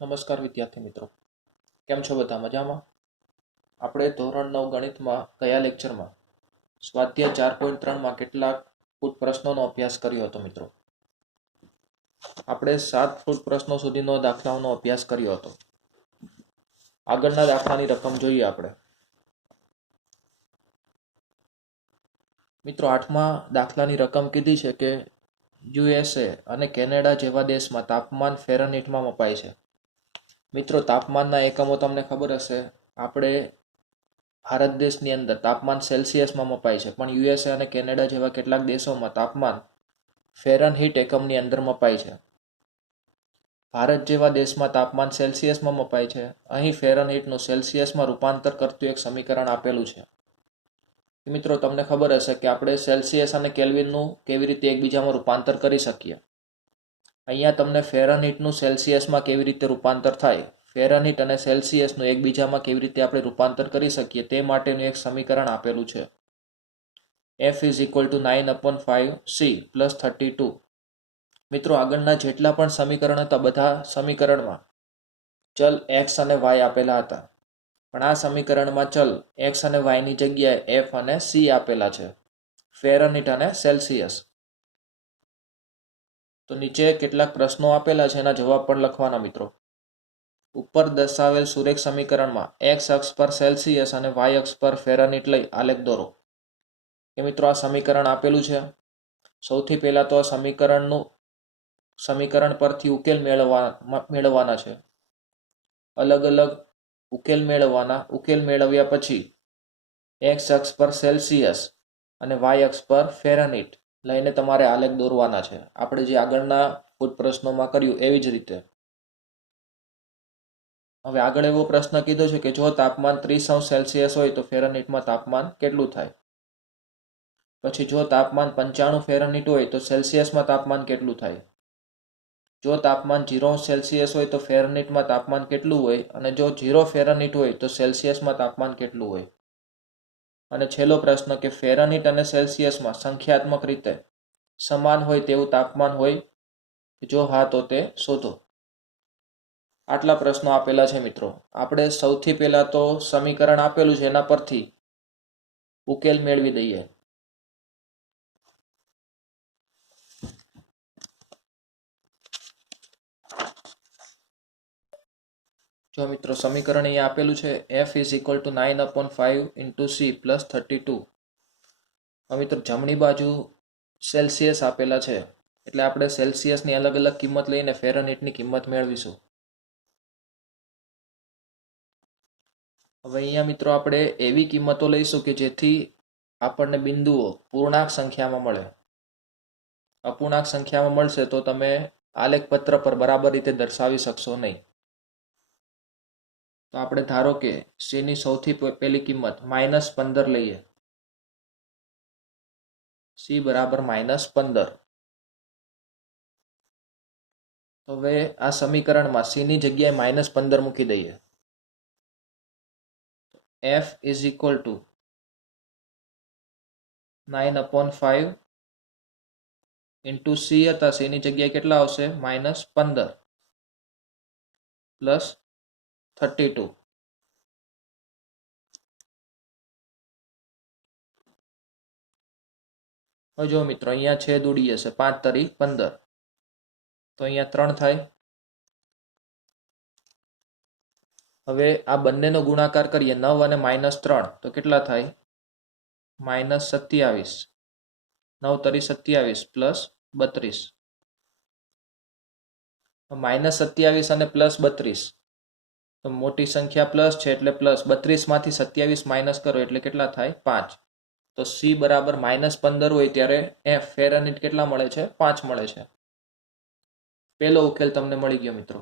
નમસ્કાર વિદ્યાર્થી મિત્રો, કેમ છો બધા મજામાં? આપણે ધોરણ 9 ગણિતમાં ગયા લેક્ચરમાં સ્વાધ્યાય 4.3માં કેટલાક ફૂટ પ્રશ્નોનો અભ્યાસ કર્યો હતો મિત્રો. આપણે 7 ફૂટ પ્રશ્નો સુધીનો દાખલાઓનો અભ્યાસ કર્યો હતો. આગળના દાખલાની રકમ જોઈએ આપણે. મિત્રો 8મા દાખલાની રકમ કીધી છે કે યુએસએ અને કેનેડા જેવા દેશમાં તાપમાન ફેરનહીટમાં મપાય છે. મિત્રો તાપમાનના એકમો તમને ખબર હશે, આપણે ભારત દેશની અંદર તાપમાન સેલ્સિયસમાં મપાય છે, પણ યુએસએ અને કેનેડા જેવા કેટલાક દેશોમાં તાપમાન ફેરનહીટ એકમની અંદર મપાય છે. ભારત જેવા દેશમાં તાપમાન સેલ્સિયસમાં મપાય છે. અહીં ફેરનહીટનું સેલ્સિયસમાં રૂપાંતર કરતું એક સમીકરણ આપેલું છે. મિત્રો તમને ખબર હશે કે આપણે સેલ્સિયસ અને કેલ્વિનનું કેવી રીતે એકબીજામાં રૂપાંતર કરી શકીએ. અહીંયા તમને ફેરનહીટનું સેલ્સિયસમાં કેવી રીતે રૂપાંતર થાય, ફેરનહીટ અને સેલ્સિયસનું એકબીજામાં કેવી રીતે આપણે રૂપાંતર કરી શકીએ તે માટેનું એક સમીકરણ આપેલું છે. F = 9/5C + 32. મિત્રો આગળના જેટલા પણ સમીકરણ હતા બધા સમીકરણમાં ચલ x અને y આપેલા હતા, પણ આ સમીકરણમાં ચલ x અને yની જગ્યાએ F અને C આપેલા છે, ફેરનહીટ અને સેલ્સિયસ. તો નીચે કેટલાક પ્રશ્નો આપેલા છે, એના જવાબ પણ લખવાના મિત્રો. ઉપર દર્શાવેલ સુરેખ સમીકરણમાં x અક્ષ પર સેલ્સિયસ અને y અક્ષ પર ફેરનહીટ લઈ આલેખ દોરો. કે મિત્રો આ સમીકરણ આપેલું છે. સૌથી પહેલા તો આ સમીકરણ પરથી ઉકેલ મેળવવાના છે. અલગ અલગ ઉકેલ મેળવવાના. ઉકેલ મેળવ્યા પછી x અક્ષ પર સેલ્સિયસ અને y અક્ષ પર ફેરનહીટ લઈને તમારે આલેખ દોરવાના છે, આપણે જે આગળના ફૂટ પ્રશ્નોમાં કર્યું એવી જ રીતે. હવે આગળ એવો પ્રશ્ન કીધો છે કે જો તાપમાન 30°C હોય તો ફેરનહીટમાં તાપમાન કેટલું થાય. પછી જો તાપમાન 95 ફેરનહીટ હોય તો સેલ્સિયસમાં તાપમાન કેટલું થાય. જો તાપમાન 0°C હોય તો ફેરનહીટમાં તાપમાન કેટલું હોય, અને જો 0 ફેરનહીટ હોય તો સેલ્સિયસમાં તાપમાન કેટલું હોય. અને છેલ્લો પ્રશ્ન કે ફેરનહીટ અને સેલ્સિયસમાં સંખ્યાત્મક રીતે સમાન હોય તેવું તાપમાન હોય, જો હા તો તે શોધો. આટલા પ્રશ્નો આપેલા છે મિત્રો. આપણે સૌથી પહેલા તો સમીકરણ આપેલું છે એના પરથી ઉકેલ મેળવી દઈએ. જો મિત્રો સમીકરણ અહીંયા આપેલું છે F = 9/5 C + 32. મિત્રો જમણી બાજુ સેલ્સિયસ આપેલા છે, એટલે આપણે સેલ્સિયસની અલગ અલગ કિંમત લઈને ફેરનહીટની કિંમત મેળવીશું. હવે અહીંયા મિત્રો આપણે એવી કિંમતો લઈશું કે જેથી આપણને બિંદુઓ પૂર્ણાંક સંખ્યામાં મળે. અપૂર્ણાંક સંખ્યામાં મળશે તો તમે આલેખપત્ર પર બરાબર રીતે દર્શાવી શકશો નહીં. તો આપણે ધારો કે C ની સૌથી પહેલી કિંમત -15 લઈએ. C = -15. હવે આ સમીકરણમાં C ની જગ્યાએ -15 મૂકી દઈએ. F = 9/5 C હતા, C ની જગ્યાએ કેટલા આવશે? -15 + 32. હવે જો મિત્રો અહીંયા છેદ ઉડી જશે, 5 તરી 15, તો અહીંયા 3 થાય. હવે આ બંનેનો ગુણાકાર કરીએ 9 અને -3 તો કેટલા થાય? -27. 9 તરી 27 + 32. -27 અને +32 તો મોટી સંખ્યા પ્લસ છે એટલે પ્લસ. 32 માંથી 27 માઇનસ કરો એટલે કેટલા થાય? 5. તો C = -15 હોય ત્યારે F ફેરનહીટ કેટલા મળે છે? 5 મળે છે. પહેલો ઉકેલ તમને મળી ગયો મિત્રો.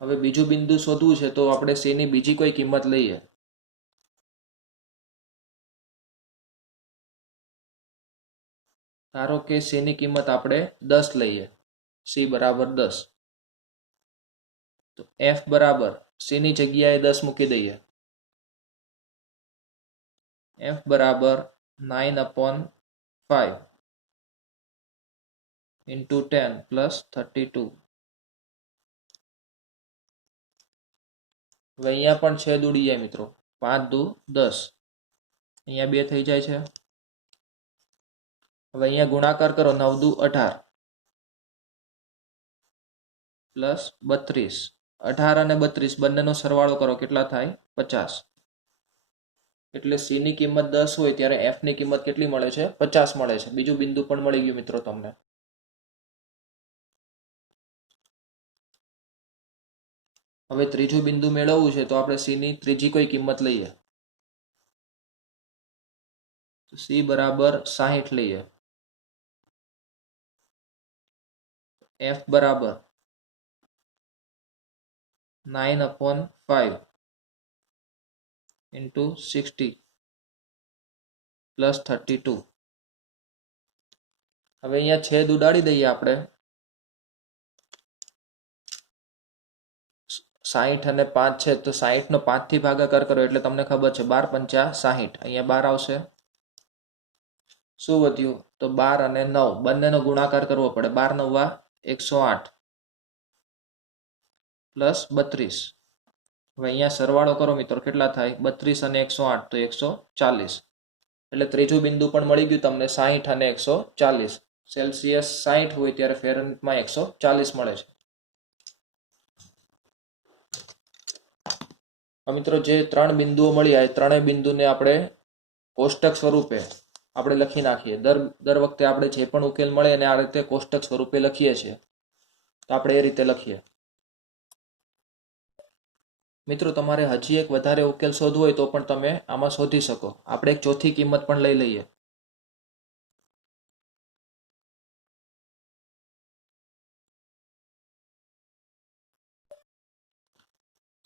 હવે બીજું બિંદુ શોધવું છે તો આપણે C ની બીજી કોઈ કિંમત લઈએ. ધારો કે C ની કિંમત આપણે 10 લઈએ. C = 10. તો F = C ની જગ્યાએ 10 મૂકી દઈએ. F = 9/5 × 10 + 32. હવે અહીંયા પણ છેદ ઉડી જાય મિત્રો, 5 દુ 10, અહીંયા 2 થઈ જાય છે. હવે અહીંયા ગુણાકાર કરો, 9 દુ 18 પ્લસ 32, 18 અને 32 બંનેનો સરવાળો કરો, કેટલા થાય? 50. એટલે સી ની કિંમત 10 હોય ત્યારે એફ ની કિંમત કેટલી મળે છે? 50 મળે છે. બીજું બિંદુ પણ મળી ગયું મિત્રો તમને. હવે ત્રીજું બિંદુ મેળવવું છે તો આપણે સી ની ત્રીજી કોઈ કિંમત લઈએ. સી બરાબર 60 લઈએ. એફ બરાબર 9/5 into 60 પ્લસ 32. હવે અહીંયા છેદ ઉડાડી દઈએ આપણે. 60 અને 5 છે તો 60 નો 5 થી ભાગાકાર કરો એટલે તમને ખબર છે 12 પંચા 60, અહીંયા 12 આવશે. શું વધ્યું? તો 12 અને 9 બંનેનો ગુણાકાર કરવો પડે. 12 9 108 પ્લસ 32. હવે અહીંયા સરવાળો કરો મિત્રો, કેટલા થાય? 32 અને 108 તો 140. એટલે ત્રીજું બિંદુ પણ મળી ગયું તમને, 60 અને 140. સેલ્સિયસ 60 હોય ત્યારે ફેરનહીટમાં 140 મળે છે. મિત્રો જે 3 બિંદુઓ મળ્યા એ ત્રણેય બિંદુને આપણે કોષ્ટક સ્વરૂપે આપણે લખી નાખીએ. દર વખતે આપણે જે પણ ઉકેલ મળે એને આ રીતે કોષ્ટક સ્વરૂપે લખીએ છીએ, તો આપણે એ રીતે લખીએ. મિત્રો તમારે હજી એક વધારે ઉકેલ શોધવો હોય તો પણ તમે આમાં શોધી શકો. આપણે એક ચોથી કિંમત પણ લઈ લઈએ.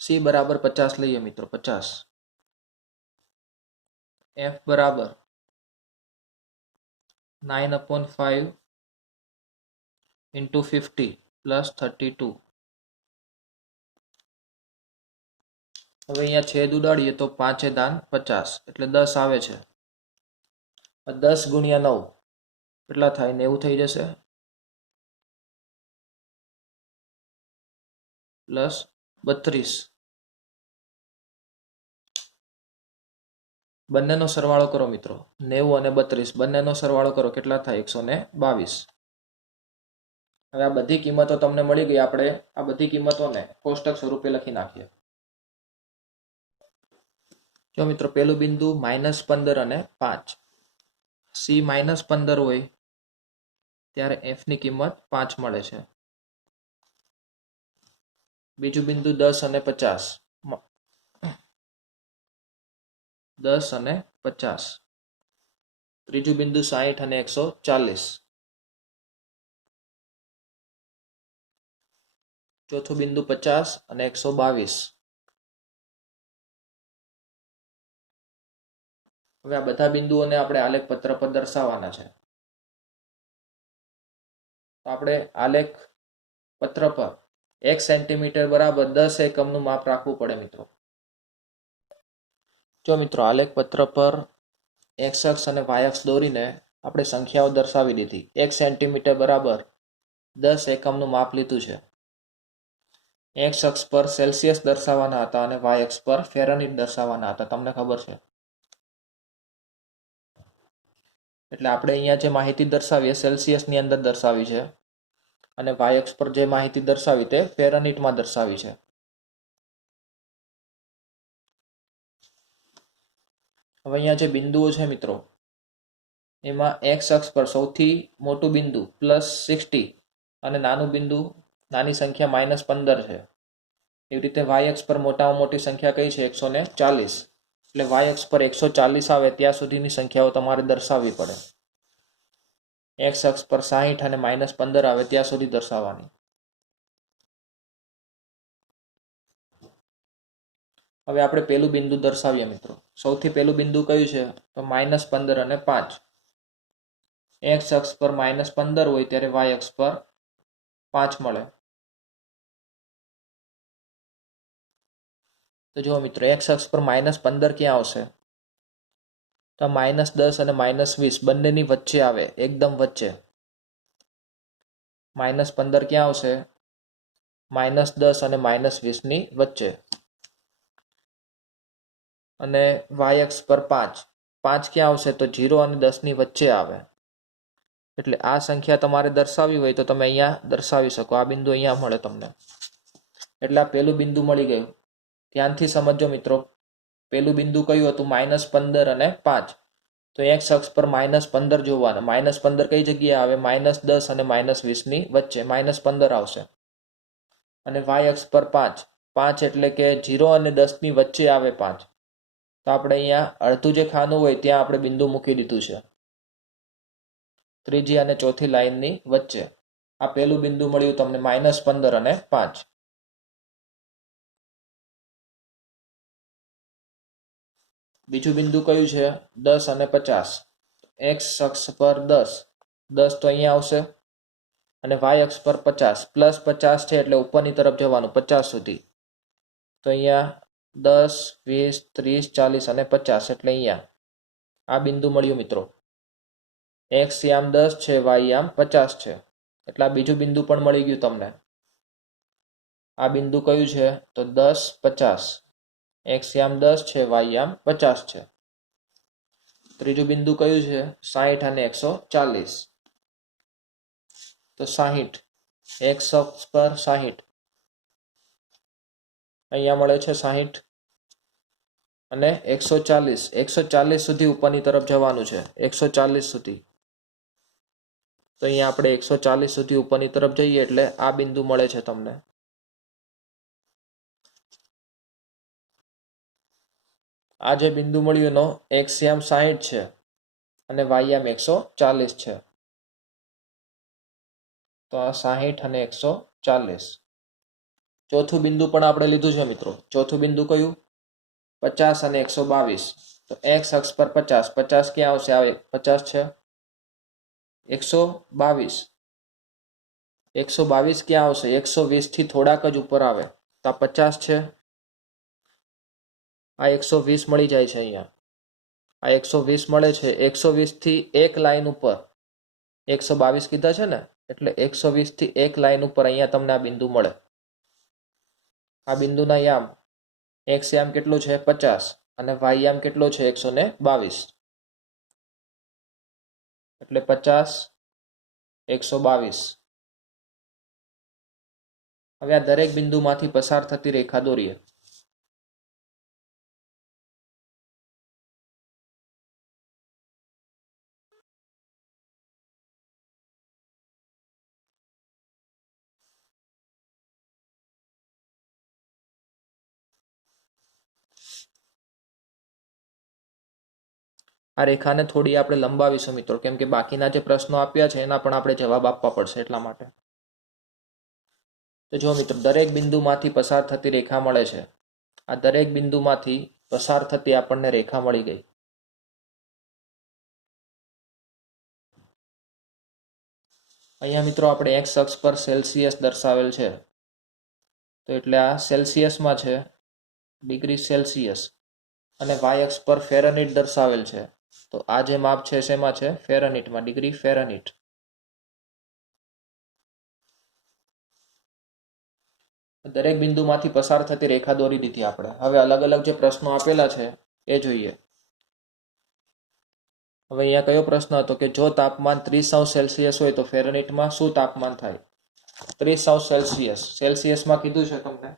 સી બરાબર 50 લઈએ મિત્રો, 50. એફ બરાબર 9/5 into 50 પ્લસ 32. હવે અહીંયા છેદ ઉડાડીએ તો 5 દાન 50 એટલે 10 આવે છે. 10 ગુણ્યા 9 કેટલા થાય? 90 થઈ જશે. પ્લસ 32. બંનેનો સરવાળો કરો મિત્રો, 90 અને 32 બંનેનો સરવાળો કરો, કેટલા થાય? 122. હવે આ બધી કિંમતો તમને મળી ગઈ. આપણે આ બધી કિંમતોને કોષ્ટક સ્વરૂપે લખી નાખીએ. જો મિત્રો પેલું બિંદુ -15 અને 5. સી -15 હોય ત્યારે એફ ની કિંમત 5 મળે છે. બીજું બિંદુ 10 અને 50. 10 અને 50. ત્રીજું બિંદુ 60 અને 140. ચોથું બિંદુ 50 અને 122. હવે આ બધા બિંદુઓને આપણે આલેખ પત્ર પર દર્શાવવાના છે. તો આપણે આલેખ પત્ર પર 1 સેન્ટીમીટર બરાબર 10 એકમનું માપ રાખવું પડે મિત્રો. જો મિત્રો આલેખ પત્ર પર એક્સ અક્ષ અને વાય અક્ષ દોરીને આપણે સંખ્યાઓ દર્શાવી દીધી. 1 સેન્ટીમીટર બરાબર 10 એકમનું માપ લીધું છે. એક્સ અક્ષ પર સેલ્સિયસ દર્શાવવાના હતા અને વાય અક્ષ પર ફેરનહીટ દર્શાવવાના હતા, તમને ખબર છે. એટલે આપણે અહીંયા જે માહિતી દર્શાવી એ સેલ્સિયસની અંદર દર્શાવી છે અને વાય અક્ષ પર જે માહિતી દર્શાવી તે ફેરનહીટમાં દર્શાવી છે. હવે અહીંયા જે બિંદુઓ છે મિત્રો, એમાં એક્સ અક્ષ પર સૌથી મોટું બિંદુ +60 અને નાનું બિંદુ નાની સંખ્યા -15 છે. એવી રીતે વાય અક્ષ પર મોટામાં મોટી સંખ્યા કઈ છે? 140. એટલે વાય અક્ષ પર 140 આવે ત્યાં સુધીની સંખ્યાઓ તમારે દર્શાવવી પડે. એક્સ અક્ષ પર 60 અને -15 આવે ત્યાં સુધી દર્શાવવાની. હવે આપણે પેલું બિંદુ દર્શાવીએ મિત્રો. સૌથી પેલું બિંદુ કયું છે? તો -15 અને 5. એક્સ અક્ષ પર -15 હોય ત્યારે વાય અક્ષ પર 5 મળે. તો જુઓ મિત્રો, એક્સ અક્ષ પર -15 ક્યાં આવશે? તો -10 અને -20 બંનેની વચ્ચે આવે, એકદમ વચ્ચે. -15 ક્યાં આવશે? -10 અને -20 ની વચ્ચે. અને વાય અક્ષ પર 5. 5 ક્યાં આવશે? તો 0 અને 10ની વચ્ચે આવે. એટલે આ સંખ્યા તમારે દર્શાવવી હોય તો તમે અહીંયા દર્શાવી શકો. આ બિંદુ અહીંયા મળે તમને. એટલે આ પહેલું બિંદુ મળી ગયું. ધ્યાનથી સમજો મિત્રો. પહેલું બિંદુ કયું હતું? -15 અને 5. તો એક્સ અક્ષ પર -15 જોવાના. -15 કઈ જગ્યાએ આવે? -10 અને -20ની વચ્ચે -15 આવશે. અને વાય અક્ષ પર 5. 5 એટલે કે 0 અને 10ની વચ્ચે આવે 5. તો આપણે અહીંયા અડધું જે ખાનું હોય ત્યાં આપણે બિંદુ મૂકી દીધું છે, ત્રીજી અને ચોથી લાઈનની વચ્ચે. આ પહેલું બિંદુ મળ્યું તમને -15 અને 5. બીજું બિંદુ કયું છે? 10 અને 50. એક્સ અક્ષ પર 10. 10 તો અહીંયા આવશે અને વાય અક્ષ પર 50. +50 છે એટલે ઉપરની તરફ જવાનું 50 સુધી. તો અહીંયા 10, 20, 30, 40 અને 50 એટલે અહીંયા આ બિંદુ મળ્યું મિત્રો. એક્સ આમ 10 છે, વાય આમ 50 છે. એટલે આ બીજું બિંદુ પણ મળી ગયું તમને. આ બિંદુ કયું છે? તો 10, 50. એક્સ આમ 10 છે, વાય આમ 50 છે. ત્રીજું બિંદુ કયું છે? 60 અને 140. તો 60. એક્સ અક્ષ પર 60. અહીંયા મળે છે 60 અને 140. 140 સુધી ઉપરની તરફ જવાનું છે. 140 સુધી. તો અહીંયા આપણે 140 સુધી ઉપરની તરફ જઈએ એટલે આ બિંદુ મળે છે તમને. આ જે બિંદુ મળ્યું એનો એક્સ આમ 60 છે અને વાય આમ 140 છે. તો આ 60 અને 140. ચોથું બિંદુ પણ આપણે લીધું છે મિત્રો. ચોથું બિંદુ કયું? 50 અને 122. તો એક્સ અક્ષ પર 50. 50 ક્યાં આવશે? આવે 50 છે. 122. 122 ક્યાં આવશે? 120 થી થોડાક જ ઉપર આવે. તો આ 50 છે. આ 120 મળી જાય છે અહીંયા. આ 120 મળે છે. 120 થી એક લાઈન ઉપર 122 કીધા છે ને, એટલે 120 થી એક લાઈન ઉપર અહીંયા તમને આ બિંદુ મળે. આ બિંદુના યામ એક્સ યામ કેટલું છે? 50 અને વાય યામ કેટલો છે? 122. એટલે 50, 122. હવે આ દરેક બિંદુમાંથી પસાર થતી રેખા દોરીએ. આ રેખાને થોડી આપણે લંબાવીશું મિત્રો, કેમ કે બાકીના જે પ્રશ્નો આપ્યા છે એના પણ આપણે જવાબ આપવા પડશે એટલા માટે. તો જો મિત્રો, દરેક બિંદુમાંથી પસાર થતી રેખા મળે છે. આ દરેક બિંદુમાંથી પસાર થતી આપણને રેખા મળી ગઈ. અહીંયા મિત્રો આપણે એક્સ અક્ષ પર સેલ્સિયસ દર્શાવેલ છે. તો એટલે આ સેલ્સિયસમાં છે, ડિગ્રી સેલ્સિયસ. અને વાય અક્ષ પર ફેરનહીટ દર્શાવેલ છે. તો આ જે માપ છે શેમાં છે? ફેરનહીટમાં, ડિગ્રી ફેરનહીટ. દરેક બિંદુમાંથી પસાર થતી રેખા દોરી દીધી આપણે. હવે અલગ અલગ જે પ્રશ્નો આપેલા છે એ જોઈએ. હવે અહીંયા કયો પ્રશ્ન હતો કે જો તાપમાન 30°C હોય તો ફેરનહીટમાં શું તાપમાન થાય? 30°C. સેલ્સિયસમાં કીધું છે તમને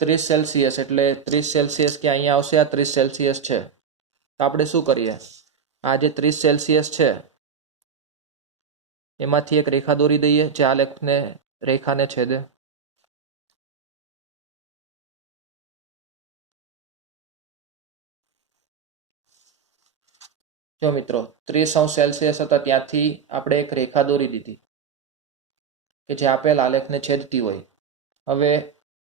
30°C, એટલે 30°C કે અહીંયા આવશે. આ 30°C છે. તો આપણે શું કરીએ? આ જે 30°C છે એમાંથી એક રેખા દોરી દઈએ જે આ રેખાને છેદે. જો મિત્રો, 30°C હતા ત્યાંથી આપણે એક રેખા દોરી દીધી કે જે આપેલ આલેખને છેદતી હોય. હવે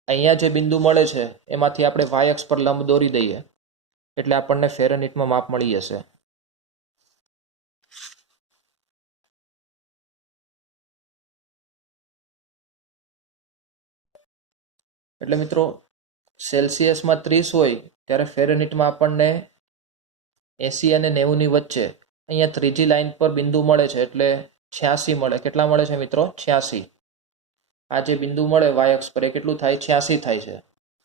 અહીંયા જે બિંદુ મળે છે એમાંથી આપણે વાય અક્ષ પર લંબ દોરી દઈએ એટલે આપણને ફેરનહીટમાં માપ મળી જશે. એટલે મિત્રો, સેલ્સિયસમાં 30 હોય ત્યારે ફેરનહીટમાં આપણને 80 અને 90ની વચ્ચે અહીંયા ત્રીજી લાઈન પર બિંદુ મળે છે એટલે 86 મળે. કેટલા મળે છે મિત્રો? 86. આ જે બિંદુ મળે વાય અક્ષ પર એ કેટલું થાય? 86 થાય છે.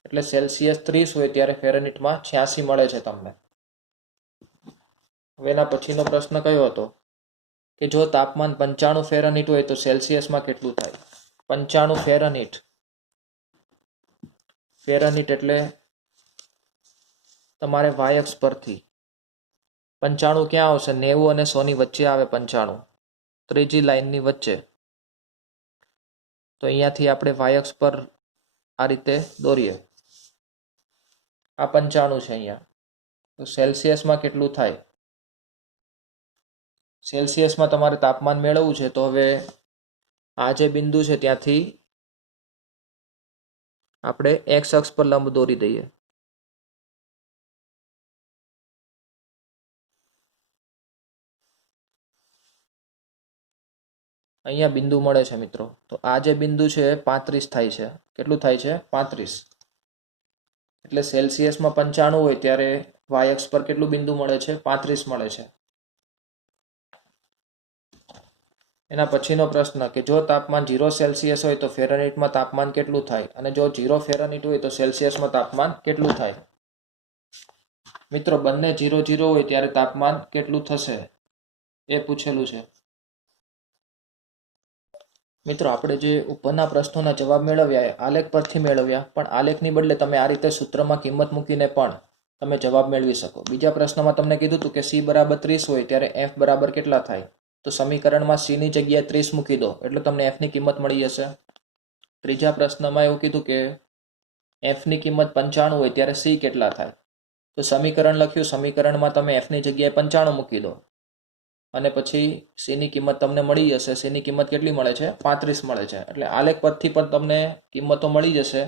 એટલે સેલ્સિયસ 30 હોય ત્યારે ફેરનહીટમાં 86 મળે છે તમને. હવે એના પછીનો પ્રશ્ન કયો હતો કે જો તાપમાન 95 ફેરનહીટ હોય તો સેલ્સિયસમાં કેટલું થાય? 95 ફેરનહીટ. ફેરનહીટ એટલે તમારે વાય અક્ષ પરથી 95 ક્યાં આવશે? 90 અને 100 ની વચ્ચે આવે 95, ત્રીજી લાઈનની વચ્ચે. તો અહીંયાથી આપણે વાય અક્ષ પર આ રીતે દોરીએ. આ 95 છે અહીંયા. તો સેલ્સિયસમાં કેટલું થાય? સેલ્સિયસમાં તમારે તાપમાન મેળવવું છે તો હવે આ જે બિંદુ છે ત્યાંથી આપણે એક્સ અક્ષ પર લંબ દોરી દઈએ. અહીંયા બિંદુ મળે છે મિત્રો. તો આ જે બિંદુ છે 35 થાય છે. કેટલું થાય છે? 35. એટલે સેલ્સિયસમાં 95 હોય ત્યારે વાય અક્ષ પર કેટલું બિંદુ મળે છે? 35 મળે છે. એના પછીનો પ્રશ્ન કે જો તાપમાન 0 સેલ્સિયસ હોય તો ફેરનહીટમાં તાપમાન કેટલું થાય? અને જો 0 ફેરનહીટ હોય તો સેલ્સિયસમાં તાપમાન કેટલું થાય? મિત્રો બંને 0 હોય ત્યારે તાપમાન કેટલું થશે એ પૂછેલું છે. મિત્રો આપણે જે ઉપરના પ્રશ્નોના જવાબ મેળવ્યા એ આલેખ પરથી મેળવ્યા, પણ આલેખની બદલે તમે આ રીતે સૂત્રમાં કિંમત મૂકીને પણ તમે જવાબ મેળવી શકો. બીજા પ્રશ્નમાં તમને કીધું હતું કે c બરાબર 30 હોય ત્યારે f બરાબર કેટલા થાય? તો સમીકરણમાં c ની જગ્યાએ 30 મૂકી દો એટલે તમને f ની કિંમત મળી જશે. ત્રીજા પ્રશ્નમાં એવું કીધું કે f ની કિંમત 95 હોય ત્યારે c કેટલા થાય? તો સમીકરણ લખ્યું, સમીકરણમાં તમે f ની જગ્યાએ 95 મૂકી દો અને પછી c ની કિંમત તમને મળી જશે. c ની કિંમત કેટલી મળે છે? 35 મળે છે. એટલે આલેખ પરથી પણ તમને કિંમતો મળી જશે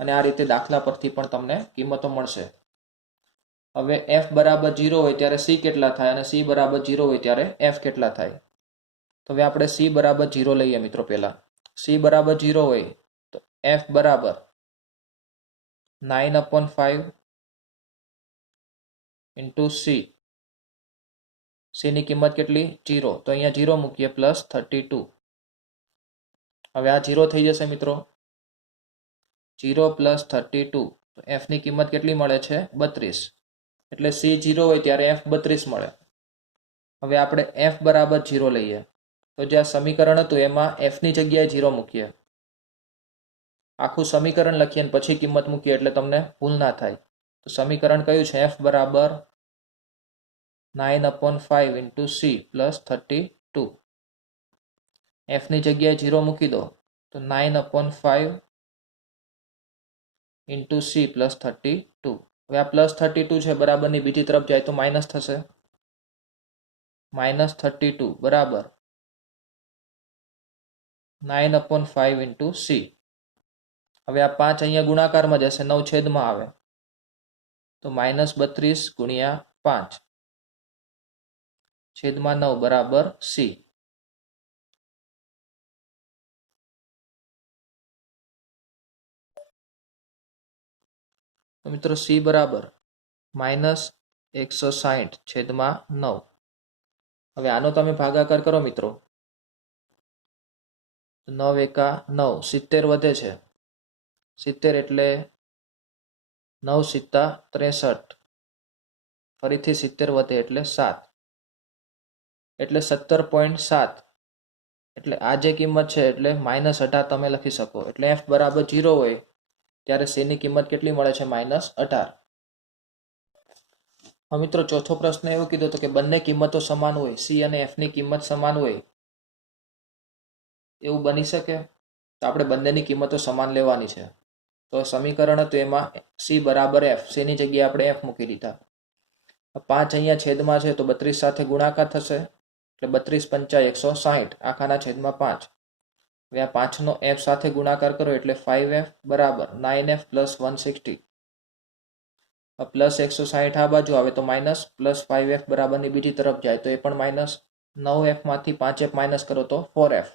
અને આ રીતે દાખલા પરથી પણ તમને કિંમતો મળશે. હવે f બરાબર 0 હોય ત્યારે c કેટલા થાય અને c બરાબર 0 હોય ત્યારે f કેટલા થાય? તો હવે આપણે c બરાબર 0 લઈએ મિત્રો. પહેલા c બરાબર 0 હોય તો f બરાબર 9/5 ઇન્ટુ c. c ની કિંમત કેટલી? 0. તો અહીંયા 0 મૂકીએ પ્લસ 32. હવે આ 0 થઈ જશે મિત્રો. 0 પ્લસ 32. તો f ની કિંમત કેટલી મળે છે? 32. એટલે c 0 હોય ત્યારે f 32 મળે. હવે આપણે f બરાબર 0 લઈએ તો જે આ સમીકરણ હતું એમાં f ની જગ્યાએ 0 મૂકીએ. આખું સમીકરણ લખીએ અને પછી કિંમત મૂકીએ એટલે તમને ભૂલ ના થાય. તો સમીકરણ કયું છે? f બરાબર 9/5 ઇન્ટુ c પ્લસ 32. f ની જગ્યાએ 0 મૂકી દો તો 9/5 ઇન્ટુ c પ્લસ 32. હવે આ પ્લસ 32 છે બરાબરની બીજી તરફ જાય તો માઇનસ થશે. -32 બરાબર 9/5 ઇન્ટુ c. હવે આ 5 અહીંયા ગુણાકારમાં જશે, 9 છેદમાં આવે તો -32 ગુણ્યા 5 છેદમાં 9 બરાબર c. તો મિત્રો c બરાબર -160 છેદમાં 9. હવે આનો તમે ભાગાકાર કરો મિત્રો. 9 એકા 9, 70 વધે છે. 70 એટલે 9 સિત્તા 63. ફરીથી 70 વધે એટલે 7 એટલે 17.7. એટલે આ જે કિંમત છે એટલે -18 તમે લખી શકો. એટલે f બરાબર 0 હોય ત્યારે c ની કિંમત કેટલી મળે છે? -18. હવે મિત્રો ચોથો પ્રશ્ન એવો કીધો હતો કે બંને કિંમતો સમાન હોય, c અને f ની કિંમત સમાન હોય, એવું બની શકે? તો આપણે બંનેની કિંમતો સમાન લેવાની છે. તો સમીકરણ હતું એમાં c બરાબર f, c ની જગ્યાએ આપણે f મૂકી દીધા. 5 અહીંયા છેદમાં છે તો 32 સાથે ગુણાકાર થશે એટલે 32 × 5 = 160 આખાના છેદમાં 5. હવે આ 5 નો f સાથે ગુણાકાર કરો એટલે 5f બરાબર 9f પ્લસ 160. પ્લસ 160 આ બાજુ આવે તો માઇનસ, પ્લસ 5f બરાબરની બીજી તરફ જાય તો એ પણ માઇનસ. 9f માંથી 5f માઇનસ કરો તો 4f.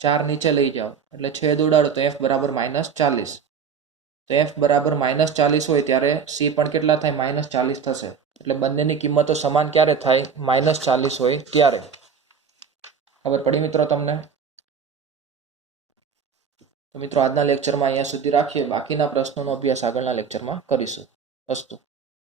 4 નીચે લઈ જાઓ એટલે છેદ ઉડાડો તો f બરાબર -40. તો f બરાબર -40 હોય ત્યારે c પણ કેટલા થાય? -40 થશે. એટલે બંનેની કિંમતો સમાન ક્યારે થાય? -40 હોય ત્યારે. ખબર પડી મિત્રો તમને? તો મિત્રો આજના લેક્ચરમાં અહીંયા સુધી રાખીએ. બાકીના પ્રશ્નોનો અભ્યાસ આગળના લેક્ચરમાં કરીશું. અસ્તુ.